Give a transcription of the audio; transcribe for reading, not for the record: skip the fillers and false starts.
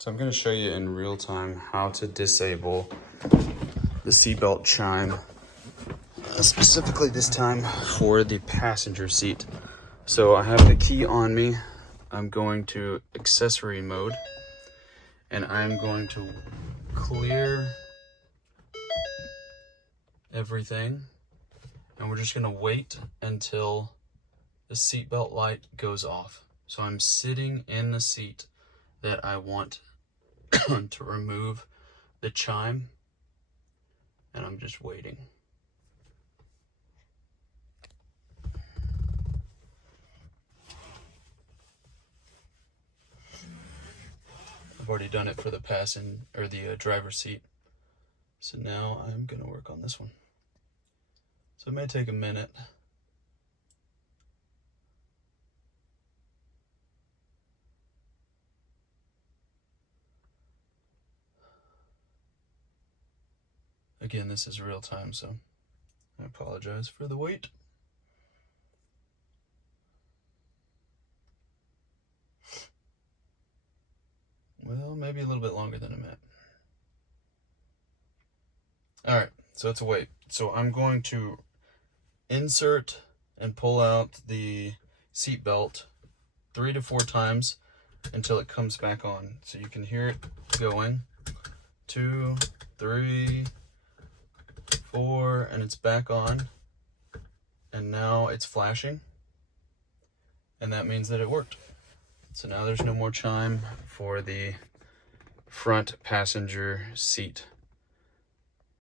So I'm going to show you in real time how to disable the seatbelt chime, specifically this time for the passenger seat. So I have the key on me. I'm going to accessory mode, and I'm going to clear everything, and we're just going to wait until the seatbelt light goes off. So I'm sitting in the seat that I want to remove the chime, and I'm just waiting. I've already done it for the driver's seat. So now I'm gonna work on this one. So it may take a minute. Again, this is real time, so I apologize for the wait. Well, maybe a little bit longer than a minute. All right, so it's a wait. So I'm going to insert and pull out the seat belt 3 to 4 times until it comes back on. So you can hear it going. 2, 3, 4, and it's back on. And now it's flashing. And that means that it worked. So now there's no more chime for the front passenger seat.